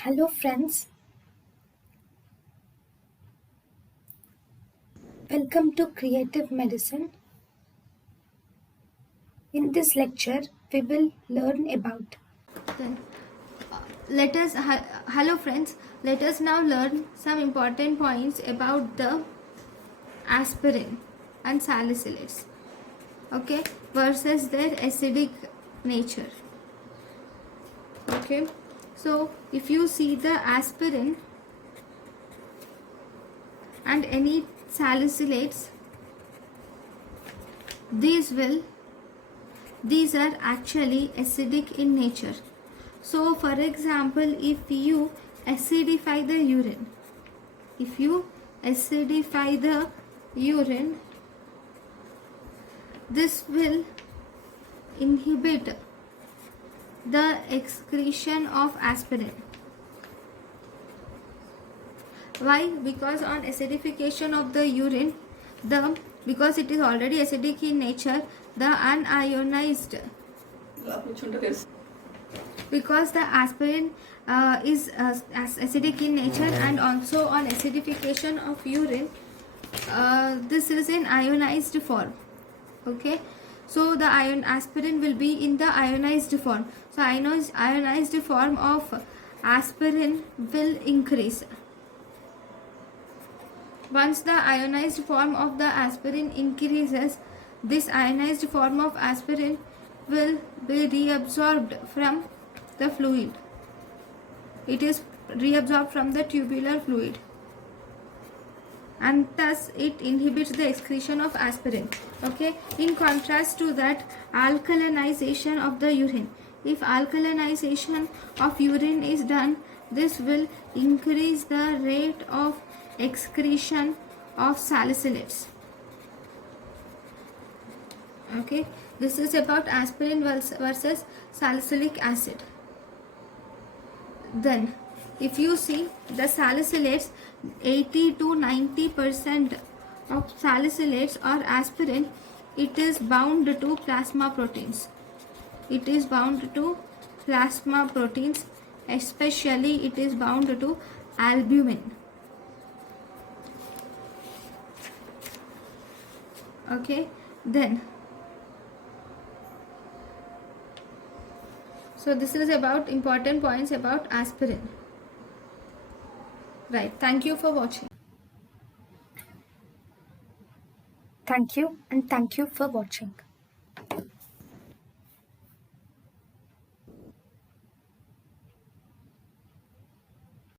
Hello friends, welcome to Creative Medicine. In this lecture, we will learn about Then hello friends, let us now learn some important points about the aspirin and salicylates, okay, versus their acidic nature. Okay, so if you see the aspirin and any salicylates, these are actually acidic in nature. So for example, if you acidify the urine, this will inhibit the excretion of aspirin. Why? Because on acidification of the urine, because it is already acidic in nature, the unionized, because the aspirin is acidic in nature, and also on acidification of urine, this is in ionized form. Okay, so the aspirin will be in the ionized form. So ionized form of aspirin will increase. Once the ionized form of the aspirin increases, this ionized form of aspirin will be reabsorbed from the fluid. It is reabsorbed from the tubular fluid, and thus it inhibits the excretion of aspirin. Okay, in contrast to that, alkalinization of the urine. If alkalinization of urine is done, this will increase the rate of excretion of salicylates. Okay, this is about aspirin versus salicylic acid. Then if you see the salicylates, 80 to 90% of salicylates or aspirin, it is bound to plasma proteins. Especially it is bound to albumin. Okay, then so this is about important points about aspirin. Right, thank you for watching. thank you and thank you for watching.